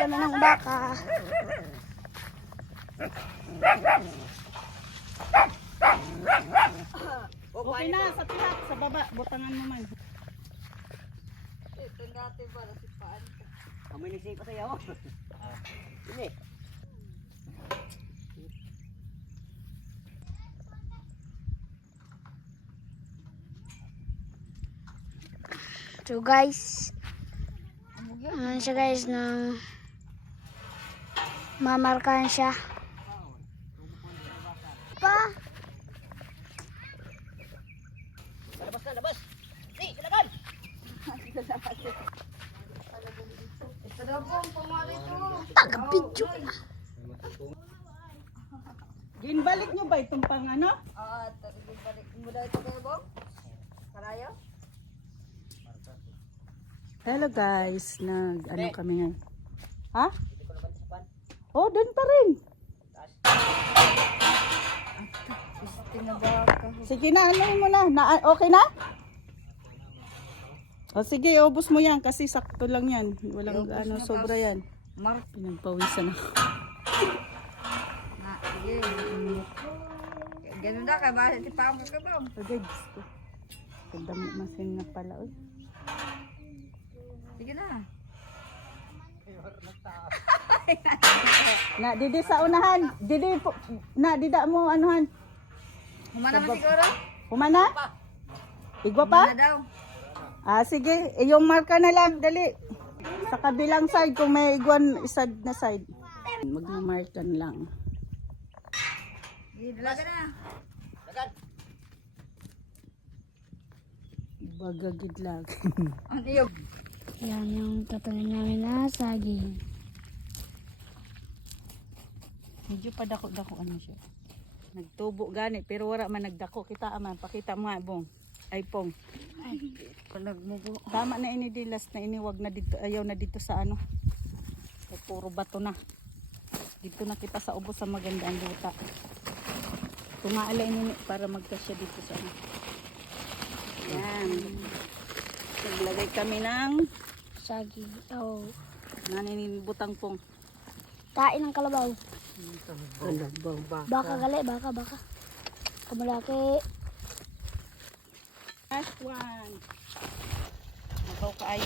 Kami ng baka. Okay na, sa tiyak, sa baba, butangan mo man. Ito dati ba, nasipaan ka. Kami nagsipa sa'yo. Ini. So guys, ano siya guys na mamarkahan siya. Pa? Labas na, labas. Si, kalaban. Ito daw po, pumali ito. Taga-video na. Ginbalik nyo ba itong pang ano? Balik mo daw ito kayo, Bong? Karayo? Hello guys, ano kami ngayon? Ha? Oh, doon pa rin. Tinabaka. Sige na, ano mo na. Okay na? O sige, ubos mo yan kasi sakto lang yan. Walang Ubos ano, na, sobra tapos- yan. Mark Pinagpawisan ako. na, sige. Ganun na, kaya bakit ipamot ka, Bong? Okay, Diyos ko. Kadami masin na pala. Oy. Sige na. Na, didi sa unahan. Didi, dida mo anuhan. Humana naman siguro? Humana? Igwa pa? Humana daw. Ah, sige. Yung marka na lang. Dali. Sa kabilang side, kung may iguan side na side. Magmamarkan lang. Sige, dalaga na. Bagagid lang. Ano yun? Yan yung tatanim namin na saging. Medyo pa dako-dako ano siya. Nagtubo gani pero wala man nagdako. Kita man. Pakita mo nga, Bong. Ay, Pong. Nagmubo. Tama na ini dilas na iniwag na dito. Ayaw na dito sa ano. Ay, puro bato na. Dito na kita sa ubos sa magandang luta. Tumaalay nini para magkasya dito sa ano. Yan. Naglagay kami ng Saging. Oh. naninibutang Pong. Tain ng kalabaw. Kalabaw ba? Baka gali, baka. Kamalaki. Last one. Mabaw ka ay.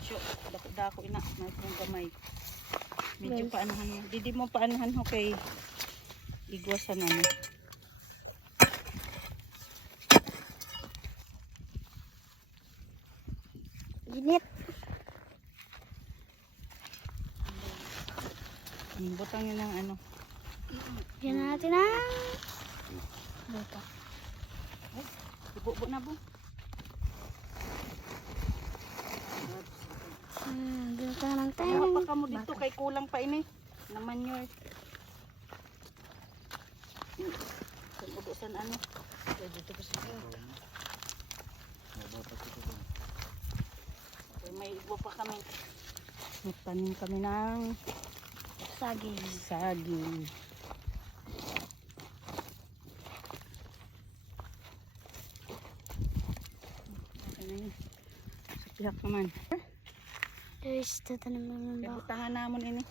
Syo, dako-dako ina. May pong gamay. Medyo paanahan mo. Didi mo paanahan ho kay igwasan ano. Ginit. Butang yun ng ano. Yan natin ang lupa. Ibubo na po. Dito ng Ano tayo. pa ka mo dito kay kulang pa ini. Naman nyo. Kung ubusan ano. Dito pa siya. Okay, may ibo pa kami. Magtanim kami ng Saging. saging. Okay na yun. Sa pihak naman. Guys, tatanim namin Kaya baka. butahan namon ini.